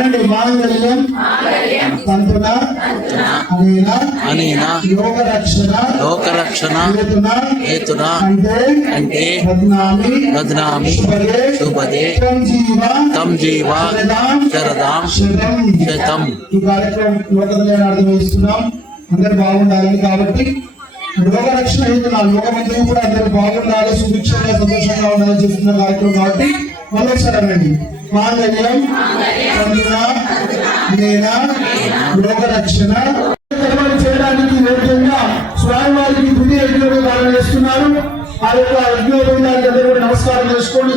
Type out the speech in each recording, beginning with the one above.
పాడండి మాంగళ్యం పంతున అనేన. అనేన. రక్షణ లోక రక్షణ హేతున. హేతున అంటే అంటే శుభదే. తం జీవ. జీవ. శరదాం శతం ఈ కార్యక్రమం అందరు కాబట్టి. రక్షణ హేతున. కూడా బాగుండాలి. సుభిక్షంగా సంతోషంగా ఉండాలని చెప్తున్న కార్యక్రమం కాబట్టి. మరొకసారి అనండి మాంగళ్యం అందున నేన లోకరక్షణ కర్మలు చేయడానికి యోగ్యంగా స్వామి స్వామివారికి తుది యజ్ఞోపదానం చేస్తున్నారు ఆ యొక్క యజ్ఞోపదానికి అందరూ కూడా నమస్కారం చేసుకోండి.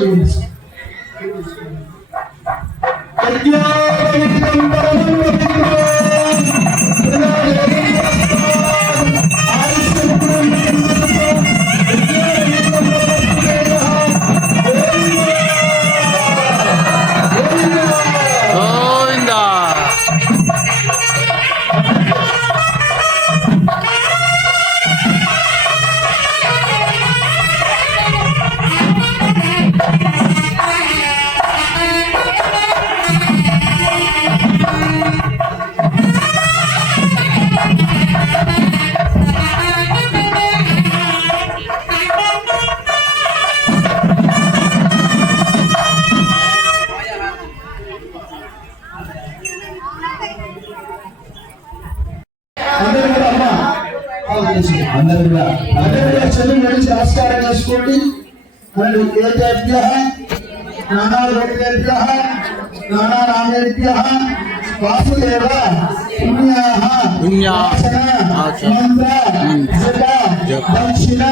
యజ్ఞోపవీతం చదువు నడిచి నమస్కారం చేసుకోండి మరి ఏతేభ్య నానా లోకేభ్య నానా రామేభ్య వాసుదేవ పుణ్యాహ పుణ్యా వాసన వాచన మంత్ర జప జప దక్షిణ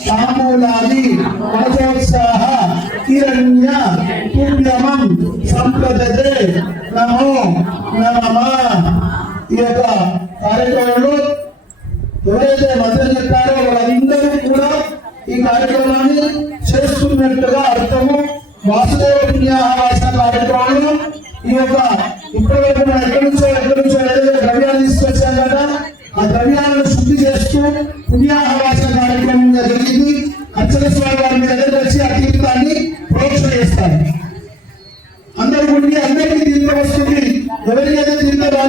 తామూలాది మనసోత్సాహ కిరణ్య పుణ్యమం సంప్రదతే నమో నమః ఈ యొక్క కార్యక్రమంలో ఎవరైతే మంత్రం ఈ యొక్క ఇప్పటివరకు మనం ఎక్కడి నుంచో ఎక్కడి నుంచో ఏదైతే ద్రవ్యాలు తీసుకొచ్చాం కదా ఆ ద్రవ్యాలను శుద్ధి చేస్తూ పుణ్యాహవాస కార్యక్రమం జరిగింది. అర్చన స్వామి వారి మీ దగ్గర వచ్చి ఆ తీర్థాన్ని ప్రోక్షణ చేస్తారు అందరి గుడికి అందరికీ తీర్థం వస్తుంది. ఎవరికైతే తీర్థం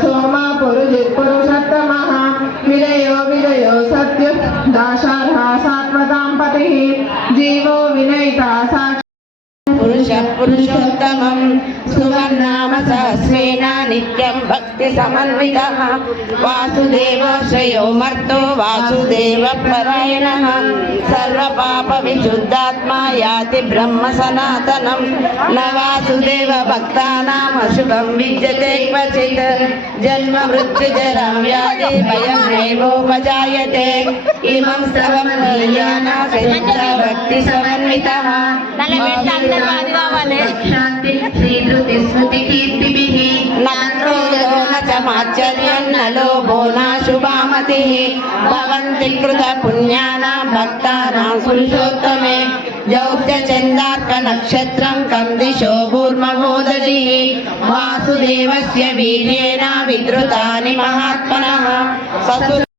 సోమ పురుజిత్ పురుషత్తమ వినయో విజయో సత్య దాశార్హ సాత్వతాంపతి జీవో వినయిత సాక్షి పురుష పురుషోత్తమం సువర్నామ సహస్రేణ నిత్యం భక్తి సమన్విత వాసుదేవ శ్రేయో మర్తో వాసుదేవ పరాయణ సర్వ పాప విశుద్ధాత్మా యాతి బ్రహ్మ సనాతనం న వాసుదేవ భక్తానాం అశుభం విద్యతే క్వచిత్ జన్మ మృత్యు శుభామతి భవంతి కృత పుణ్యానా భక్తానాం పురుషోత్తమే జౌత్య చందార్క నక్షత్రం కంది భూర్మహోదరి వాసుదేవస్య వీర్యేణ విద్రుతాని మహాత్మనః.